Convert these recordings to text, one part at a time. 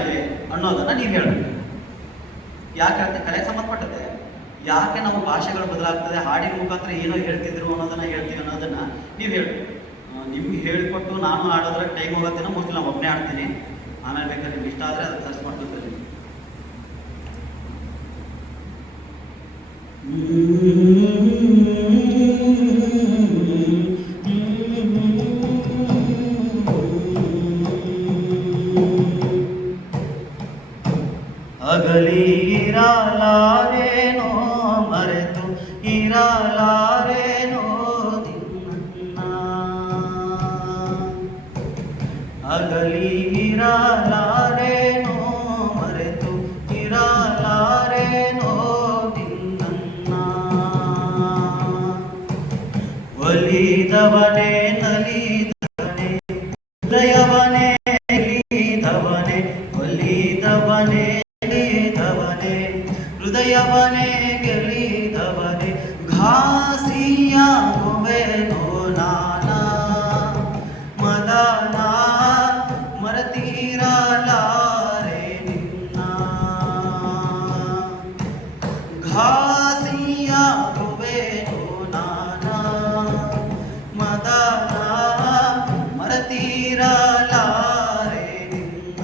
ಇದೆ ಅನ್ನೋದನ್ನ ನೀವು ಹೇಳಬೇಕು. ಯಾಕೆ ಅಂತ ಕಲೆಗೆ ಸಂಬಂಧಪಟ್ಟದೆ. ಯಾಕೆ ನಾವು ಭಾಷೆಗಳು ಬದಲಾಗ್ತದೆ, ಹಾಡಿನ ಮುಖಾಂತರ ಏನೋ ಹೇಳ್ತಿದ್ರು ಅನ್ನೋದನ್ನ ಹೇಳ್ತೀವಿ ಅನ್ನೋದನ್ನ ನೀವು ಹೇಳಬೇಕು. ನಿಮ್ಗೆ ಹೇಳಿಕೊಟ್ಟು ನಾನು ಆಡೋದ್ರೆ ಟೈಮ್ ಹೋಗೋದೇನೋ ಮೋಸ್ಟ್ಲಿ ನಾವು ಒಬ್ಬನೇ ಆಡ್ತೀನಿ. ಆಮೇಲೆ ಬೇಕಾದ್ರೆ ನಿಮ್ಗೆ ಇಷ್ಟ ಆದರೆ ಅದನ್ನು ಸರ್ಚ್ ಮಾಡ್ಕೊಳ್ತೀನಿ. ಅಗಲಿ ಇರಲಾರೇನೋ ಮರೆತು ಇರಲಾರೇನೋ ನಿನ್ನ, ಅಗಲಿ ಇರಲಾರೇನೋ ಮರೆತು ಇರಲಾರೇನೋ ನಿನ್ನ, ಒಲಿದವನೇ ನಲಿದವನೇ ಹೃದಯವನೇ ಲಿದವನೇ, ಒಲಿದವನೇ ಹೃದಯವನೇ ಗೆಲಿದವನೇ, ಘಾಸಿಯಾಗುವೆನೋ ನಾನ ಮದನ ಮರೆತಿರಲಾರೆ ನಿನ್ನ, ಘಾಸಿಯಾಗುವೆನೋ ನಾನ ಮದನ ಮರೆತಿರಲಾರೆ ನಿನ್ನ,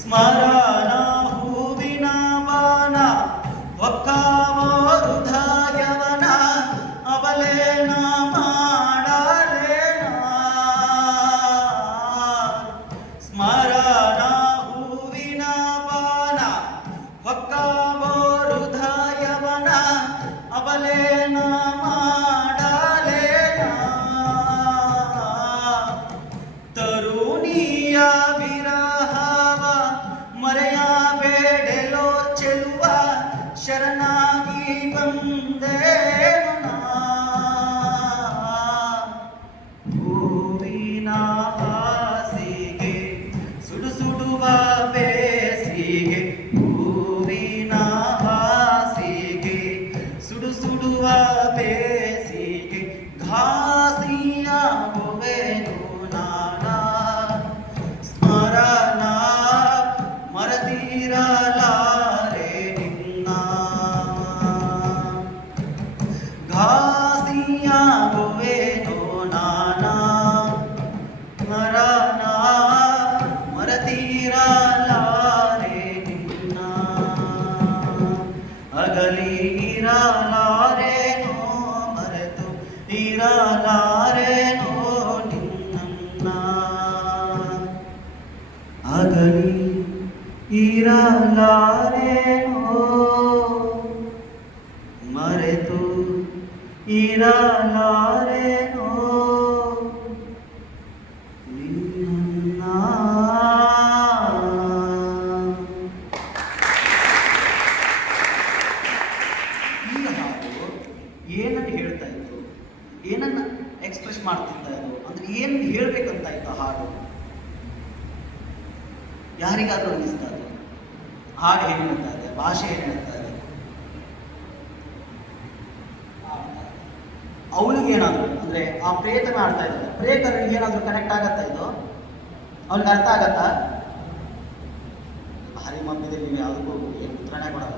ಸ್ಮರಣ ಹೂವಿನ ಬಾನ ಒಕ್ಕಾವ ಹೃದಯವನ ಅವಲೇನ ಮಾಡಲೇನ, ಸ್ಮರಣ ಹೂವಿನ ಬಾನ ಒಕ್ಕಾವ ಹೃದಯವನ ಅವಲೇನ ಮಾಡಲೇನ, ತರುಣಿಯ ವಿರಹವ ಮರೆಯಬೇಡೆಲೋ ಚೆಲುವ ಶರಣಾಗಿ ಬಂದೇನು ನಾ, ಹೂವಿನ ಹಾಸಿಗೆ ಸುಡು ಸುಡುವ ಬೇಸಿಗೆ, ಹೂವಿನ ಹಾಸಿಗೆ ಸುಡು ಸುಡುವ ಬೇಸಿಗೆ, ಘಾಸಿಯಾಗುವೆನು ನಾನ ಸ್ಮರಣ ಮರೆತಿರಲಾರೆ ನಿನ್ನ, ಘಾಸಿಯಾಗುವೆನು ನಾನ ಸ್ಮರಣ ಮರೆತಿರಲಾರೆ ನಿನ್ನ, ಅಗಲಿ ಇರಲಾರೇನೋ ಮರೆತು ಇರಲಾರೇನೋ ನಿನ್ನ, ಅಗಲಿ ಇರಲಾರೇನೋ ಮರೆತು ಇರಲಾರೇನೋ ನಿನ್ನ. ಈ ಹಾಡು ಏನನ್ನು ಹೇಳ್ತಾ ಇತ್ತು, ಏನನ್ನ ಎಕ್ಸ್ಪ್ರೆಸ್ ಮಾಡ್ತಿದ್ದ ಇದು ಅಂದ್ರೆ ಏನು ಹೇಳ್ಬೇಕಂತ ಇತ್ತು ಹಾಡು, ಯಾರಿಗಾದ್ರೂ ಅನ್ನಿಸ್ತಾ ಇದೆ ಹಾಡು ಏನು ಹೇಳ್ತಾ ಇದೆ, ಭಾಷೆ ಏನು ಹೇಳ್ತಾ ಇದೆ, ಅವಳಿಗೆ ಏನಾದ್ರು ಅಂದ್ರೆ ಆ ಪ್ರೇತನ ಆಡ್ತಾ ಇದ್ದಾರೆ, ಪ್ರೇತನಿಗೆ ಏನಾದ್ರು ಕನೆಕ್ಟ್ ಆಗತ್ತಾ ಇದು, ಅವ್ನಿಗೆ ಅರ್ಥ ಆಗತ್ತಾ? ಭಾರಿ ಮಧ್ಯದಲ್ಲಿ ನೀವು ಯಾವುದಕ್ಕೂ ಏನು ಉತ್ತರನೇ ಕೊಡಲ್ಲ.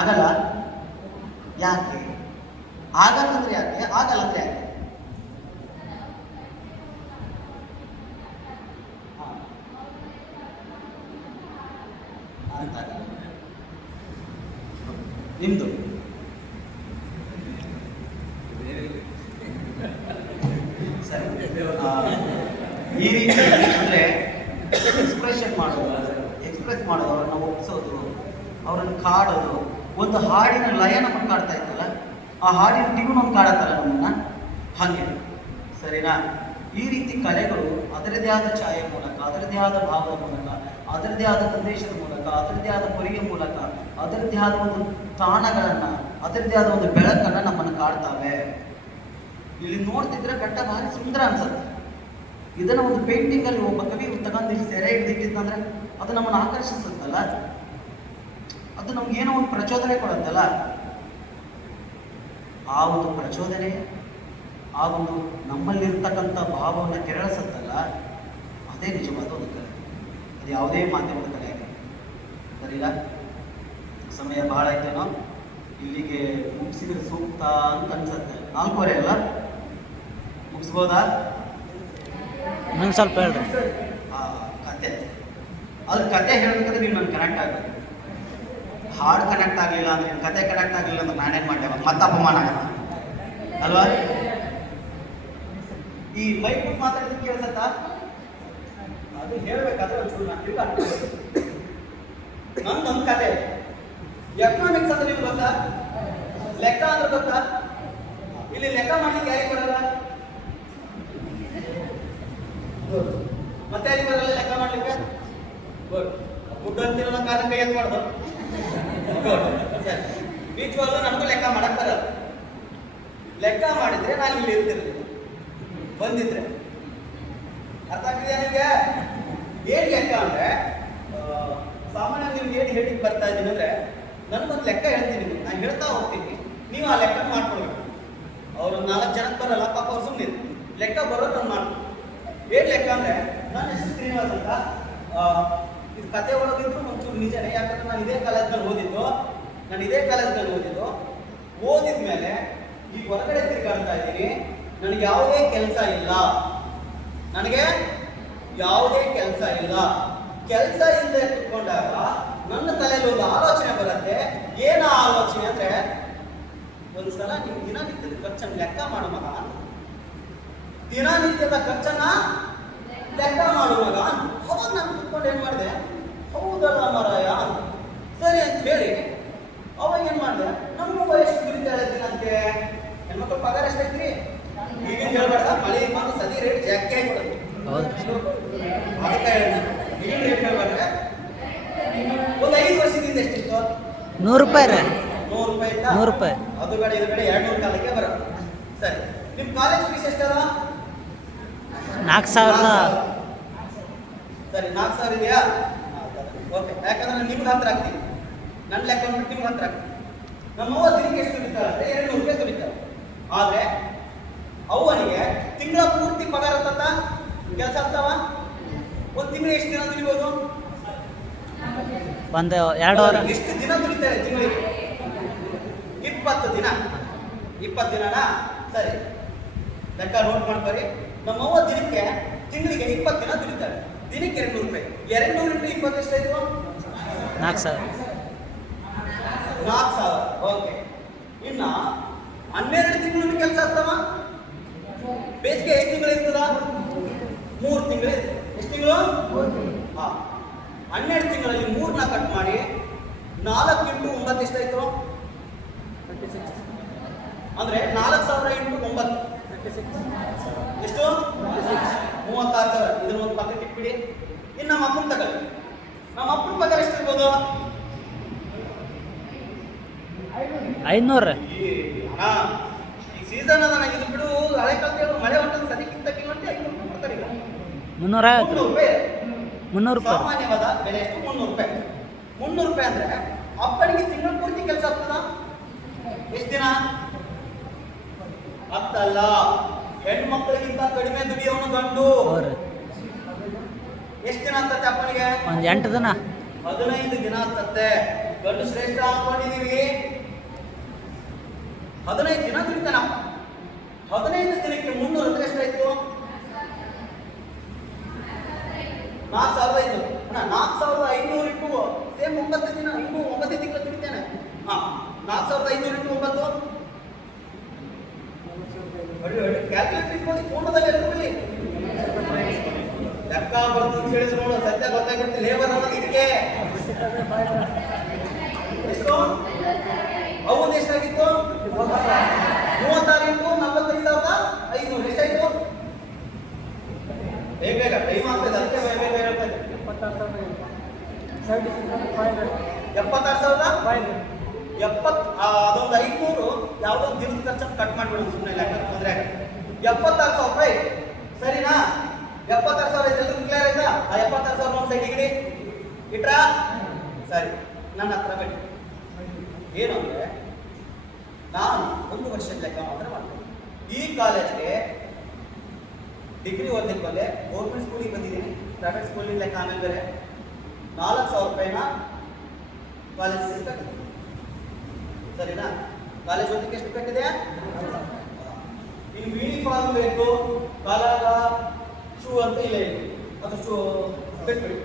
ಆಗಲ್ಲ. ಯಾಕೆ ಆಗಲ್ಲಂದ್ರೆ ಯಾಕೆ, ಆಗಲ್ಲ ಅಂದ್ರೆ ಯಾಕೆ? ನಿಮ್ದು ಸರಿ. ಈ ರೀತಿ ಅಂದ್ರೆ ಎಕ್ಸ್ಪ್ರೆಸ್ ಮಾಡೋದು, ಅವ್ರನ್ನ ಒಪ್ಪಿಸೋದು, ಅವ್ರನ್ನ ಕಾಡೋದು, ಒಂದು ಹಾಡಿನ ಲಯ ನಮ್ಮನ್ನು ಕಾಡ್ತಾ ಇತ್ತಲ್ಲ, ಆ ಹಾಡಿನ ತಿಗು ನಮ್ಗೆ ಕಾಡತ್ತಲ್ಲ ನಮ್ಮನ್ನ, ಹಾಗೆ ಸರಿನಾ? ಈ ರೀತಿ ಕಲೆಗಳು ಅದರದೇ ಆದ ಛಾಯೆ ಮೂಲಕ, ಅದರದೇ ಆದ ಭಾವದ ಮೂಲಕ, ಅದರದೇ ಆದ ಸಂದೇಶದ ಮೂಲಕ, ಅದರದೇ ಆದ ಕೊರಿಯ ಮೂಲಕ, ಅದರದ್ದೇ ಆದ ಒಂದು ತಾಣಗಳನ್ನು, ಅದರದ್ದೇ ಆದ ಒಂದು ಬೆಳಕನ್ನು ನಮ್ಮನ್ನು ಕಾಡ್ತಾವೆ. ಇಲ್ಲಿ ನೋಡ್ತಿದ್ರೆ ಬೆಟ್ಟ ಭಾರಿ ಸುಂದರ ಅನ್ಸುತ್ತೆ. ಇದನ್ನು ಒಂದು ಪೇಂಟಿಂಗಲ್ಲಿ ಒಬ್ಬ ಕವಿ ತಗೊಂಡು ಇಲ್ಲಿ ಸೆರೆ ಹಿಡಿದಿತ್ತಂದ್ರೆ ಅದು ನಮ್ಮನ್ನು ಆಕರ್ಷಿಸುತ್ತಲ್ಲ, ಅದು ನಮ್ಗೇನೋ ಒಂದು ಪ್ರಚೋದನೆ ಕೊಡುತ್ತಲ್ಲ. ಆ ಒಂದು ಪ್ರಚೋದನೆ, ಆ ಆ ಒಂದು ನಮ್ಮಲ್ಲಿರ್ತಕ್ಕಂಥ ಭಾವವನ್ನು ಕೆರಳಿಸುತ್ತಲ್ಲ, ಅದೇ ನಿಜವಾದ ಒಂದು ಕಲೆ. ಅದು ಯಾವುದೇ ಮಾಧ್ಯಮದ ಕಲೆ ಆಗಿದೆ. ಸರಿಲ್ಲ, ಸಮಯ ಬಹಳ ಆಯ್ತೇನೋ, ಇಲ್ಲಿಗೆ ಮುಗಿಸಿದ್ರೆ ಸೂಕ್ತ ಅಂತ ಅನ್ಸುತ್ತೆ. 4:15 ಅಲ್ಲ, ಮುಗಿಸ್ಬೋದಾ? ಇನ್ನೊಂದು ಸ್ವಲ್ಪ ಹೇಳ್ರಿ. ಕತೆ, ಅದು ಕತೆ ಹೇಳ್ಬೇಕಾದ್ರೆ ನೀವು ನನಗೆ ಕನೆಕ್ಟ್ ಆಗಬೇಕು. ಹಾಡು ಕನೆಕ್ಟ್ ಆಗಲಿಲ್ಲ ಅಂದ್ರೆ, ನಿಮ್ಮ ಕತೆ ಕನೆಕ್ಟ್ ಆಗಲಿಲ್ಲ ಅಂದ್ರೆ ನಾನೇನು ಮಾಡ್ತೇವೆ, ಮತ್ತೆ ಅಪಮಾನ ಆಗಲ್ಲ ಅಲ್ವಾ? ಈ ಮೈಕ್ ಬಿಟ್ಟು ಮಾತಾಡಿದ್ರೆ ಕೇಳಿಸತ್ತಾ? ಅದು ಹೇಳ್ಬೇಕಾದ್ರೆ ಒಂಚೂರು ನಾನು ತಿಳ್ಕೊಂಡು ನಂದೊಂದು ಕತೆ. ಎಕನಾಮಿಕ್ಸ್ ಅಂದ್ರೆ ನಿಮ್ಗೆ ಗೊತ್ತಾ? ಲೆಕ್ಕ ಅಂದ್ರೆ ಗೊತ್ತಾ? ಇಲ್ಲಿ ಲೆಕ್ಕ ಮಾಡ್ಲಿಕ್ಕೆ ಯಾರಿಗೆ ಬರಲ್ಲ? ಮತ್ತೆ ಯಾರಿಗೆ ಬರಲ್ಲ ಲೆಕ್ಕ ಮಾಡ್ಲಿಕ್ಕೆ? ಗುಡ್ ಅಂತಿರೋ ನನ್ನ ಕಾರಣ ಕೈ ಎತ್ಬಾರ್ದು. ಬೀಚ್ವಲ್ಲೂ ನನಗೂ ಲೆಕ್ಕ ಮಾಡಕ್ ಬರಲ್ಲ. ಲೆಕ್ಕ ಮಾಡಿದ್ರೆ ನಾನು ಇಲ್ಲಿ ಇರ್ತಿರ್ಲಿಲ್ಲ, ಬಂದಿದ್ರೆ. ಅರ್ಥ ಆಗ್ತಿದೆಯಾ ನಿಮಗೆ? ಏನ್ ಲೆಕ್ಕ ಅಂದ್ರೆ, ಸಾಮಾನ್ಯ ನಿಮ್ಗೆ ಏನು ಹೇಳಿಕ್ ಬರ್ತಾ ಇದ್ದೀನಿ ಅಂದ್ರೆ, ನನಗೊಂದು ಲೆಕ್ಕ ಹೇಳ್ತೀನಿ, ನಾನು ಹೇಳ್ತಾ ಹೋಗ್ತೀನಿ, ನೀವು ಆ ಲೆಕ್ಕ ಮಾಡ್ಕೊಳ್ಬೇಕು. ಅವ್ರು 4 ಜನಕ್ಕೆ ಬರಲ್ಲ, ಪಾಪ ಅವ್ರು ಸುಮ್ಮನೆ ಲೆಕ್ಕ ಬರೋದು ನಾನು ಮಾಡ್ತೀನಿ. ಏನ್ ಲೆಕ್ಕ ಅಂದ್ರೆ, ನಾನು ಹೆಸರು ಶ್ರೀನಿವಾಸ್ ಅಂತ. ಇದು ಕತೆ ಒಳಗಿದ್ರು ಒಂಚೂರು ನಿಜನೇ, ಯಾಕಂದ್ರೆ ನಾನು ಇದೇ ಕಾಲೇಜ್ನಲ್ಲಿ ಓದಿದ್ದು. ಓದಿದ್ಮೇಲೆ ಈಗ ಹೊರಗಡೆ ತಿರ್ಗಾಡ್ತಾ ಇದ್ದೀನಿ. ನನಗೆ ಯಾವುದೇ ಕೆಲಸ ಇಲ್ಲ. ಕೆಲಸ ಇಲ್ಲದೆ ಕುತ್ಕೊಂಡಾಗ ನನ್ನ ತಲೆಯಲ್ಲಿ ಒಂದು ಆಲೋಚನೆ ಬರುತ್ತೆ. ಏನ ಆಲೋಚನೆ ಅಂದ್ರೆ, ಒಂದ್ಸಲ ನೀವು ದಿನನಿತ್ಯದ ಖರ್ಚನ್ನು ಲೆಕ್ಕ ಮಾಡು ಮಗ, ದಿನನಿತ್ಯದ ಖರ್ಚನ್ನ ಲೆಕ್ಕ ಮಾಡು ಮಗ. ಅವಾಗ ನಾನು ಕುತ್ಕೊಂಡು ಏನ್ ಮಾಡಿದೆ, ಹೌದಲ್ಲ ಮರಾಯ ಅಂತ. ಸರಿ ಅಂತ ಹೇಳಿ ಅವಾಗ ಏನ್ ಮಾಡಿದೆ, ನಮ್ಮ ಎಷ್ಟು ದುಡಿತಾಳೆ ದಿನಕ್ಕೆ, ಹೆಣ್ಮಕ್ಳು ಪಗಾರ ಎಷ್ಟೈತ್ರಿ ಈಗಿನ ಹೇಳ್ಬೇಡ, ಮಳೆ ಮಾನು ಸದಿ ರೇಟ್ ಜಾಸ್ತಿ ಆಗಿಬಿಡುತ್ತೆ. ಅದಕ್ಕೆ ಈಗಿನ ರೇಟ್ ಹೇಳ್ಬೇಡ್ರೆ, ಒಂದು 5 ವರ್ಷದಿಂದ ಎಷ್ಟಿತ್ತು? 100 ರೂಪಾಯಿ ರೀ. 100 ರೂಪಾಯಿ ಇತ್ತ? 100 ರೂಪಾಯಿ. ಅದು ಕಡೆ ಇದು ಕಡೆ 200 ಕಾಲಕ್ಕೆ ಬರೋದು. ಸರಿ, ನಿಮ್ಮ ಕಾಲೇಜ್ ಫೀಸ್ ಎಷ್ಟದ? 4,000. ಸರಿ, 4,000 ಇದೆಯಾ? ಓಕೆ, ಯಾಕಂದ್ರೆ ನಾನು ನಿಮ್ಗೆ ಹತ್ರ ಆಗ್ತೀನಿ, ನನ್ನ ಲೆಕ್ಕ ಬಿಟ್ಟು ನಿಮ್ಗೆ ಹತ್ರ ಆಗ್ತೀನಿ. ನಮ್ಮವ್ವ ದಿನಕ್ಕೆ ಎಷ್ಟು ದುಡಿತಾಳೆ ಅಂದ್ರೆ 200 ರೂಪಾಯಿ ದುಡಿತಾಳೆ. ಆದ್ರೆ ಅವನಿಗೆ ತಿಂಗಳ ಪೂರ್ತಿ ಪಗಾರ ತತ್ತ ಕೆಲಸ ಆಗ್ತಾವ. ಒಂದು ತಿಂಗಳು ಎಷ್ಟು ದಿನ ದುಡಿಬೋದು? 1-2 ವಾರ. ಎಷ್ಟು ದಿನ ದುಡಿತಾರೆ ತಿಂಗಳಿಗೆ? 20 ದಿನ. 20 ದಿನನಾ? ಸರಿ, ಲೆಕ್ಕ ನೋಟ್ ಮಾಡ್ಕೊರಿ. ನಮ್ಮವ್ವ ತಿಂಗಳಿಗೆ 20 ದಿನ ದುಡಿತಾರೆ. ದಿನಕ್ಕೆ 200 ರೂಪಾಯಿ. 200 × 20 ಎಷ್ಟಾಯ್ತು? 4,000. 4,000. ಓಕೆ. ಇನ್ನ 12 ತಿಂಗಳು ಕೆಲಸ ಆಗ್ತಾವ. ಬೇಸಿಗೆ ಎಷ್ಟು ತಿಂಗಳು ಇರ್ತದ? 3 ತಿಂಗಳು ಇರ್ತದೆ. ಎಷ್ಟು ತಿಂಗಳು? 12 ತಿಂಗಳಲ್ಲಿ 3ನ ಕಟ್ ಮಾಡಿ 4 × 9 ಎಷ್ಟಾಯ್ತು? ಅಂದ್ರೆ 4,000 × 9 ಎಷ್ಟು? 36,000. ಇದನ್ನ ಒಂದು ಪಕ್ಕಕ್ಕೆ ಇಟ್ಬಿಡಿ. ಇನ್ನು ನಮ್ಮ ಅಪ್ಪನ ತಗೊಳ್ಳಿ. ನಮ್ಮ ಅಪ್ಪನ ಪಗಾರ ಎಷ್ಟಿರ್ಬೋದು? 500. ಈ ಸೀಸನ್ ಅದ, ಇದು ಬಿಡು. ಹಳೆ ಕಾಲದಲ್ಲಿ ಮಳೆ ಹೊಂಟದ ಸದಿಕ್ಕಿಂತ ಕಿಲೋಮೀಟರ್ 500 ರೂಪಾಯಿ ಕೊಡ್ತಾರೆ. ಈಗ 350 ರೂಪಾಯಿ. 300 ರೂಪಾಯಿ ಸಾಮಾನ್ಯವಾದ ಬೆಲೆ ಎಷ್ಟು? 300 ರೂಪಾಯಿ. 300 ರೂಪಾಯಿ ಅಂದ್ರೆ ಅಪ್ಪನಿಗೆ ತಿಂಗಳ ಪೂರ್ತಿ ಕೆಲಸ ಆಗ್ತದ. ಎಷ್ಟು ದಿನ? ಅತ್ತಲ್ಲ, ಹೆಣ್ಮಕ್ಳಿಗಿಂತ ಕಡಿಮೆ ದುಡಿಯೋನು ಗಂಡು. ಎಷ್ಟು ದಿನ ಆಗ್ತದೆ ಅಪ್ಪನಿಗೆ? ಒಂದು 8 ದಿನ. 15 ದಿನ ಆಗ್ತದೆ. ಗಂಡು ಶ್ರೇಷ್ಠ ಅನ್ಕೊಂಡಿದೀವಿ. 15 ದಿನ ದುಡಿತಾನ. 15 ದಿನಕ್ಕೆ 300 ಅಂದ್ರೆ ಎಷ್ಟಾಯ್ತು? 4,500. 4,500 ಇಟ್ಟು ಸೇಮ್ 9 ದಿನ, ಇನ್ನೂ 9 ತಿಂಗಳು ದುಡಿತಾನೆ. 4,500 × 9. ಕ್ಯಾಲ್ಕುಲೇಟರ್ ಇಟ್ಕೊಂಡು ಫೋಟೋದಲ್ಲಿ ಎತ್ಕೊಳ್ಳಿ. ಲೆಕ್ಕ ಬರ್ದು ಅಂತ ಹೇಳಿದ್ರು ನೋಡು, ಸತ್ಯ ಗೊತ್ತಾಗಿರುತ್ತೆ. ಲೇಬರ್ ಅನ್ನೋದು ಇದಕ್ಕೆ ಎಷ್ಟು? ಅವನು ಎಷ್ಟಾಗಿತ್ತು? 36 × 45,500 ಎಷ್ಟಾಯ್ತು? ಬೇಗ ಟೈಮ್ ಆಗ್ತದೆ, ಅದಕ್ಕೆ ಬೇಗ ಹೇಳ್ತಾ ಇದ್ದೆ. 76,500. ಅದೊಂದು 500 ಯಾವುದೋ ಒಂದು ದಿನದ ಖರ್ಚನ್ನು ಕಟ್ ಮಾಡಿಬಿಡೋದು ಸುಮ್ಮನೆ, ಲೆಕ್ಕ ತೊಂದರೆ ಆಗುತ್ತೆ. 76,000 ರೂಪಾಯಿ. ಸರಿನಾ? 76,000 ಎಲ್ಲರಿಗೂ ಕ್ಲಿಯರ್ ಆಯ್ತಾ? ಆ 76,000 ಒಂದು ಸೈಡ್ ಇಡಿ ಇಟ್ರಾ? ಸರಿ, ನನ್ನ ಹತ್ರ ಬನ್ನಿ. ಏನು ಅಂದರೆ, ನಾನು 1 ವರ್ಷದ ಲೆಕ್ಕ ಮಾತ್ರ ಮಾಡ್ತೀನಿ. ಈ ಕಾಲೇಜ್ಗೆ ಡಿಗ್ರಿ ಓದಲಿಕ್ಕೆ ಬಂದೆ, ಗೌರ್ಮೆಂಟ್ ಸ್ಕೂಲಿಗೆ ಬಂದಿದ್ದೀನಿ, ಪ್ರೈವೇಟ್ ಸ್ಕೂಲಿಗೆ ಲೆಕ್ಕ ಆಮೇಲೆ ಬೇರೆ 4,000 ರೂಪಾಯಿನ ಕಾಲೇಜ್ ಫೀಸ್ ಕಟ್ಟಿದೆ. ಸರಿನಾ? ಕಾಲೇಜ್ ಓದಲಿಕ್ಕೆ ಎಷ್ಟು ಕಟ್ಟಿದೆ? ಇನ್ನು ಯೂನಿಫಾರ್ಮ್ ಬೇಕು, ಕಾಲಾಗ ಶೂ ಅಂತ ಇಲ್ಲ ಇಲ್ಲಿ, ಅದು ಶೂ ಬಿಟ್ಬಿಡಿ.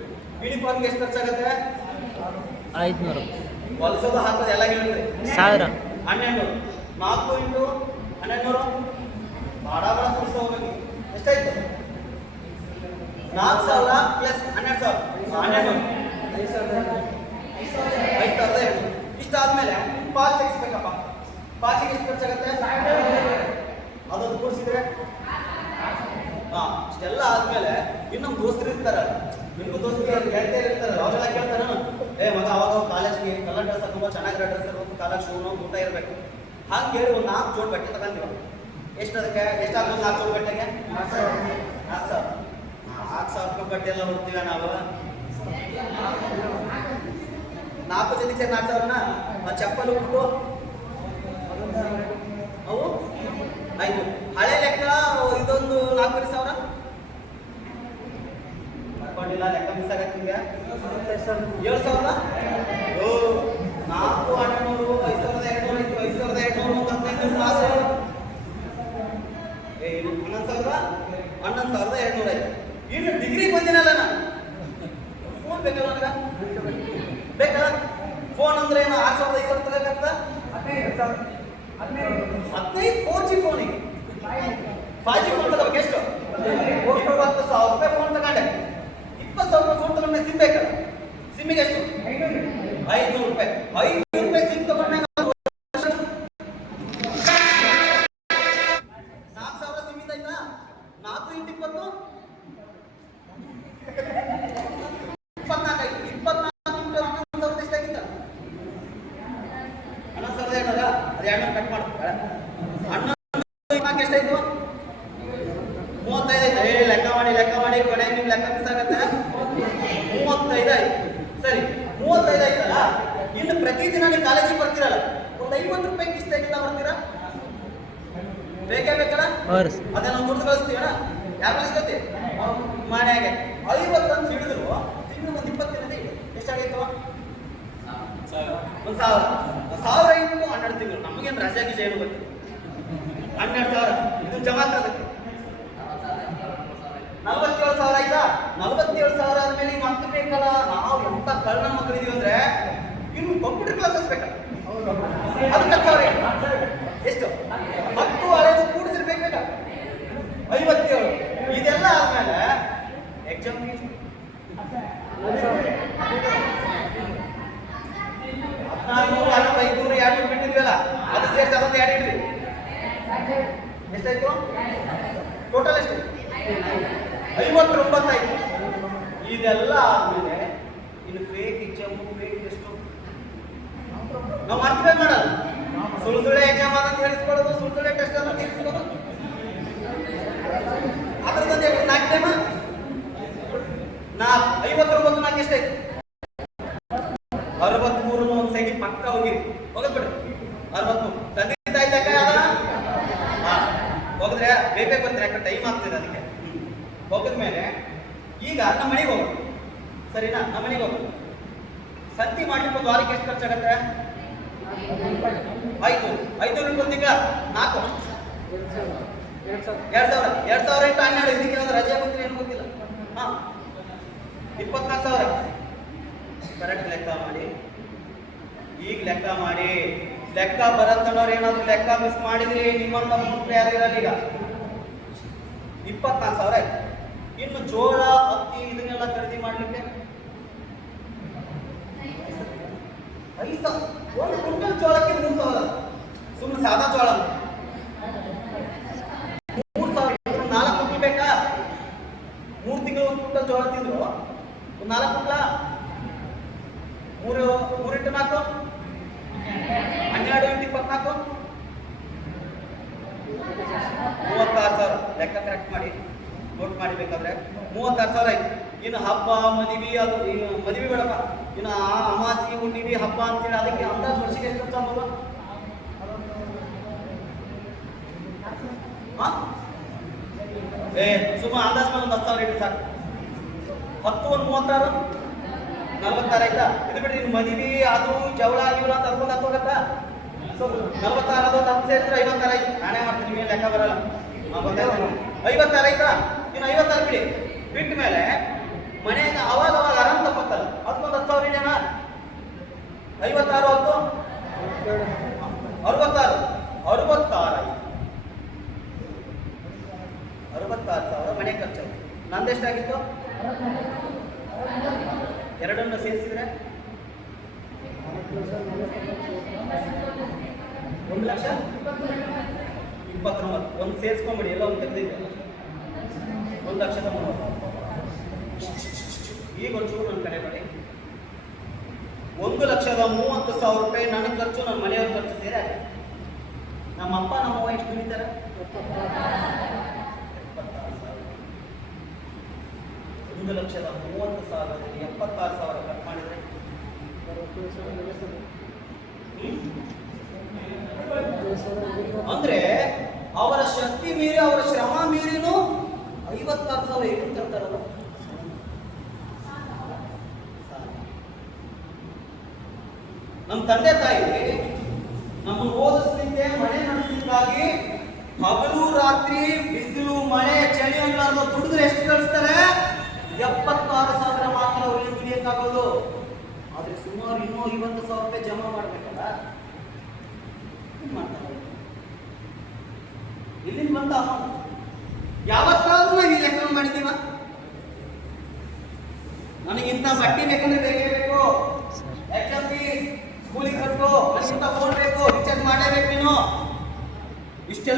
ಯೂನಿಫಾರ್ಮ್ಗೆ ಎಷ್ಟು ಖರ್ಚಾಗುತ್ತೆ? 500. ಹೊಲಿಸೋದು ಹಾಕೋದು ಎಲ್ಲ ಹೇಳಿದ್ರೆ 1000. 1200. 4 ಇಂಟು 1200 ಬಾಡ ಬಾಡ ಕೊಡಿಸೋ ಹೋಗಿ ಎಷ್ಟಾಯ್ತು? 4,000 ಪ್ಲಸ್ 12,000 5,200. ಇಷ್ಟಾದ್ಮೇಲೆ ಪಾಸ್ ತೆಗಿಸ್ಬೇಕಪ್ಪ. ಪಾಸಿಗೆ ಎಷ್ಟು ಖರ್ಚಾಗುತ್ತೆ? ಅದನ್ನು ಕೂಡಿಸಿದ್ರೆ ಇಷ್ಟೆಲ್ಲ ಆದ್ಮೇಲೆ ಇನ್ನೊಂದು ದೋಸ್ತರು ಇರ್ತಾರ, ನಿಮ್ಗೂ ದೋಸ್ತರು ಗೆಳತಿಯರು ಇರ್ತಾರೆ, ಅವರೆಲ್ಲ ಕೇಳ್ತಾರ, ಏ ಮಗ ಅವಾಗ ಕಾಲೇಜ್ಗೆ ಕಲರ್ ಡ್ರೆಸ್ ಹಾಕೊಂಡು ಚೆನ್ನಾಗಿರೋ ಡ್ರೆಸ್ ಇರ್ಬೇಕು, ಕಾಲಾಗ ಶೂನು ಊಟ ಇರಬೇಕು. ಹಂಗೆ ಹೇಳಿ ಒಂದು 4 ಜೋಡ್ ಬಟ್ಟೆ ತಗೊಂತೀವ. ಎಷ್ಟು ಅದಕ್ಕೆ ಎಷ್ಟಾಗ್ಬೋದು? 4 ಜೋಡ್ ಬಟ್ಟೆಗೆ 4,000. 4,000 ರೂಪಾಯಿ ಬಟ್ಟೆ ಎಲ್ಲ ಹೊಡ್ತೀವ ನಾವು. 4 ಜೊತೆ ಸೇರಿ 4,000ನ ಚಪ್ಪಲ್ ಉಟ್ಟು ಅವು 5. ಹಳೆ ಲೆಕ್ಕ ಇದೊಂದು 4,000 ಮಾಡ್ಕೊಂಡಿಲ್ಲ, ಲೆಕ್ಕ ಮಿಸ್ ಆಗತ್ತೆ ನಿಮಗೆ. 7,000 4 1200 5,200 ಇತ್ತು. 5,200 15 ಕ್ಲಾಸ್ 11,200 ಆಯ್ತು. ಇನ್ನು ಡಿಗ್ರಿ ಬಂದಿನಲ್ಲ ನಾನು. ಫೋನ್ ಬೇಕಲ್ಲ ನನಗ? ಬೇಕಲ್ಲ? ಫೋನ್ ಅಂದ್ರೆ ಏನು? 6,000 5,000 ತಗೋಬೇಕಾಗ್ತದ? 15 4G ಫೋನಿಗೆ 5G ಫೋನ್ ತಗೋಬೇಕು. ಎಷ್ಟು? 20,000 ರೂಪಾಯಿ ಫೋನ್ ತಗೊಂಡೆ. 20,000 ರೂಪಾಯಿ ಫೋನ್ ತಗೊಂಡೆ. ಸಿಮ್ ಬೇಕಲ್ಲ? ಸಿಮ್ಮಿಗೆ ಎಷ್ಟು? 500 ರೂಪಾಯಿ. 500 ರೂಪಾಯಿ ಸಿಮ್ ತಗೊಂಡೆ. 4,000 ಸಿಮ್ ಇದ್ದಾಯ್ತಾ? 4 × 20 24 ಆಯ್ತು. 24 × 11,000 ಎಷ್ಟಾಗಿತ್ತ? 11,200. ಅದು 200 ಕಟ್ ಮಾಡು. 11 ಎಷ್ಟಾಯ್ತು? 35 ಆಯ್ತು. ಲೆಕ್ಕ ಮಾಡಿ ಕೊನೆ ನಿಮ್ ಲೆಕ್ಕ ಮಿಸ್ ಆಗತ್ತೆ. 35 ಆಯ್ತು. ಸರಿ, 35 ಆಯ್ತಲ್ಲ. ಇನ್ನು ಪ್ರತಿದಿನ ನೀವು ಕಾಲೇಜಿಗೆ ಬರ್ತೀರಲ್ಲ, ಒಂದು 50 ರೂಪಾಯಿ ಕಿಸ್ತಾಗಿಲ್ಲ ಬರ್ತೀರಾ? ಬೇಕೇ ಬೇಕಲ್ಲ? ಅದನ್ನ ದುಡ್ಡು ಕಳಿಸ್ತೀವಣ. ಯಾರು ಕಳಿಸ್ಕೊತಿ? ಮನೆಯಾಗೆ 50 ಅಂತ ಹಿಡಿದ್ರು ತಿಂಗಳು ಒಂದು 20 ದಿನದ ಇದೆ. ಎಷ್ಟಾಗೈತು? 1,000 ಇಂಟು 12 ತಿಂಗಳು. ನಮಗೇನು ರಜೆ ಗೀಜೆ ಏನು ಗೊತ್ತಿಲ್ಲ. 12,000 ಇದು ಜಮಾ ಆಗತ್ತೆ. 47,000 ಆಯ್ತಾ? 47,000 ಆದ್ಮೇಲೆ ಈಗ ಮತ್ತೆ ಬೇಕಲ್ಲ. ನಾವು ಎಂತ ಕಳ್ಳ ಮಕ್ಕಳಿದೀವಿ ಅಂದ್ರೆ ಇನ್ನು ಕಂಪ್ಯೂಟರ್ ಕ್ಲಾಸ್ ಹಚ್ಬೇಕಲ್ಲ, ಅದಕ್ಕೆ 1,000 ಎಷ್ಟು? 10 ಹಳೆದು ಕೂಡಿಸಿರ್ಬೇಕಲ್ಲ, 57. ಇದೆಲ್ಲ ಆದ್ಮೇಲೆ ಎಕ್ಸಾಮ್ ಫೀಸ್ 1400 500 200 ಬಿಟ್ಟಿದ್ವಲ್ಲ, ಅದು ಸೇರಿಸಿ ಅದೊಂದು 2 ಇಡ್ರಿ. ಎಷ್ಟಾಯ್ತು ಟೋಟಲ್? ಎಷ್ಟು? 59 ಆಯ್ತು. ಇದೆಲ್ಲ ಆದ್ಮೇಲೆ ಇನ್ನು ಫೇಕ್ ಎಕ್ಸಾಮ್, ಫೇಕ್ ಟೆಸ್ಟ್ ನಾವು ಮಾಡ್ತೀವಿ ಮಾಡಲ್ಲ. ಸುಳ್ಳು ಎಕ್ಸಾಮ್ ಅಂತ ಹೇಳಿಸ್ಕೊಳ್ಳೋದು, ಸುಳ್ಳು ಟೆಸ್ಟ್ ಅಂತ ತಿಳಿಸ್ಕೊಳ್ಳೋದು. ಅದ್ರದ್ದು 4 ಟೈಮ್ 59 4 ಎಷ್ಟಾಯ್ತು? 63 ಒಂದು ಸೈಡ್ ಪಕ್ಕ ಹೋಗಿರಿ, ಹೋಗದ್ಬಿಡ್ರಿ. 63 ತಂದೆ ತಾಯಿ ಲೆಕ್ಕ ಯಾವ್ದ? ಹೋಗಿದ್ರೆ ಬೇಕೇ ಬಂದ್ರೆ ಯಾಕೆ ಟೈಮ್ ಆಗ್ತಿದೆ. ಅದಕ್ಕೆ ಹೋಗಿದ್ಮೇಲೆ ಈಗ ನಮ್ಮ ಮನೆಗೆ ಹೋಗೋದು. ಸರಿನಾ? ನಮ್ಮ ಮನೆಗೆ ಹೋಗೋದು. ಸಂತಿ ಮಾಡ್ಲಿಕ್ಕೆ ಒಂದು ವಾರಕ್ಕೆ ಎಷ್ಟು ಖರ್ಚಾಗತ್ತೆ? 500 ಒಂದು ತಿಂಗಳ 4 2,000 ಇಂಟು 12. ಇದಕ್ಕೆ ಒಂದು ರಜೆ ಬಂದ್ರೆ ಏನು ಗೊತ್ತಿಲ್ಲ. 24,000 ಕರೆಕ್ಟ್ ಲೆಕ್ಕ ಮಾಡಿ. ಈಗ ಲೆಕ್ಕ ಮಾಡಿ. ಲೆಕ್ಕ ಬರತ್ತನ್ನೋರು ಏನಾದ್ರು ಲೆಕ್ಕ ಮಿಸ್ ಮಾಡಿದ್ರಿ ನಿಮ್ಮಂತ ಮುಖ್ಯ ಯಾರು ಇರಲ್ಲ. ಈಗ 24,000 ಆಯ್ತು. ಇನ್ನು ಜೋಳ, ಅಕ್ಕಿ ಇದನ್ನೆಲ್ಲ ಖರೀದಿ ಮಾಡ್ಲಿಕ್ಕೆ 5,000. ಒಂದು ಕ್ವಿಂಟಲ್ ಜೋಳಕ್ಕೆ 3,000. ಸುಮ್ಮನೆ ಸಾದಾ ಜೋಳ 3,000. 4 ಕ್ವಿಂಟಲ್ ಬೇಕಾ? 3 ತಿಂಗಳು 1 ಕ್ವಿಂಟಲ್ ಜೋಳ ತಿಂದ್ರು 4 ಕ್ವಿಂಟಲ 3 × 4 12 × 24 36,000. ಲೆಕ್ಕ ಕರೆಕ್ಟ್ ಮಾಡಿ ನೋಟ್ ಮಾಡಿಬೇಕಾದ್ರೆ 36,000 ಆಯ್ತು. ಇನ್ನು ಹಬ್ಬ ಮದುವೆ, ಅದು ಮದುವೆ ಬೇಡಪ್ಪ, ಇನ್ನು ಅಮಾವಾಸ್ಯೆ ಹುಣ್ಣಿಮೆ ಹಬ್ಬ ಅಂತೇಳಿ ಅದಕ್ಕೆ ಅಂದಾಜು ವರ್ಷಕ್ಕೆ ಎಷ್ಟು ಖರ್ಚಾಗ್ಬೋದು? ಹಾ ಸುಮ್ಮ ಅಂದಾಜ್ ಮೇಲೆ ಒಂದು 10,000 ಇಟ್ಟು ಸಾಕು. 10 ಒಂದು 36 46 ಆಯ್ತಾ? ಇದು ಬಿಡ್ರಿ ನಿನ್ ಮದುವೆ ಅದು ಜವಳ ಗಿವಳ ಅಂತ ಅನ್ಕೊಂಡು ಹತ್ತೋಗತ್ತಾ? 46 ಅದೊಂದು 10 ಸೇರಿದ್ರೆ 56 ಆಯ್ತು. ನಾನೇ ಮಾಡ್ತೀನಿ, ನಿಮಗೆ ಲೆಕ್ಕ ಬರಲ್ಲ. 56 ಆಯ್ತಾ? ಇನ್ನು 56 ಬಿಡಿ. ಬಿಟ್ಟ ಮೇಲೆ ಮನೆಯಾಗ ಅವಾಗ ಆರಾಮ್ ತಪ್ಪತ್ತಲ್ಲ, ಅದಕ್ಕೊಂದು 10,000 ಇಡೋಣ. 56 10 66 66,000 ಮನೆ ಖರ್ಚು. ನಂದೆಷ್ಟಾಗಿತ್ತು? ಎರಡನ್ನು ಸೇರಿಸಿದ್ರೆ 1,29,000. ಒಂದು ಸೇರಿಸ್ಕೊಂಬಿಡಿ, ಎಲ್ಲ ಒಂದು ತೆಗೆದಿದೆ 1,30,30,000. ಈಗ ಒಂಚೂರು ನನ್ನ ಕಡೆ ನೋಡಿ. 1,30,30,000 ರೂಪಾಯಿ ನನ್ನ ಖರ್ಚು, ನನ್ನ ಮನೆಯವ್ರ ಖರ್ಚು ಸೇರಿ ಆಗಿದೆ. ನಮ್ಮ ಅಪ್ಪ ನಮ್ಮವ್ವ ಎಷ್ಟು ದುಡಿತಾರೆ? 1,30,30,000 76,000 ಕಟ್ ಮಾಡಿದ್ರೆ ಅಂದ್ರೆ ಅವರ ಶಕ್ತಿ ಮೀರಿ, ಅವರ ಶ್ರಮ ಮೀರಿನೂ 56,000 ಏನು ತರ್ತಾರಲ್ಲ. ನಮ್ಮ ತಂದೆ ತಾಯಿ ನಮ್ಮನ್ನು ಓದಿಸ್ಲಿಕ್ಕೆ, ಮನೆ ನಡೆಸಲಿಕ್ಕಾಗಿ ಹಗಲು ರಾತ್ರಿ ಬಿಸಿಲು ಮಳೆ ಚಳಿ ಅನ್ನೋದು ದುಡಿದ್ರೆ ಎಷ್ಟು ಕಳಿಸ್ತಾರೆ? 76,000 ಮಾತ್ರ ಅವ್ರಿಗೆ ದುಡಿಯಕ್ಕಾಗೋದು. ಆದ್ರೆ ಸುಮಾರು ಇನ್ನೂ 50,000 ರೂಪಾಯಿ ಜಮಾ ಮಾಡ್ಬೇಕಲ್ಲ, ಮಾಡ್ತಾರೆ. ಇಲ್ಲಿಂದ ಬಂದ ಯಾವತ್ತಾದ್ರೂ ನಾವು ಈ ಲೆಕ್ಕ ಮಾಡಿದ್ದೀವ? ನನಗಿಂತ ಬಟ್ಟೆ ಬೇಕಂದ್ರೆ ಬೇಕೇ ಬೇಕು, ಎಕ್ಸಾಮ್ ಫೀಸ್, ಸ್ಕೂಲಿಗೆ ಕಟ್ಟೋ, ನನಗಿಂತ ಫೋನ್ ಬೇಕು, ರಿಚಾರ್ಜ್ ಮಾಡಲೇಬೇಕು ನೀನು. ಇಷ್ಟೆಲ್ಲ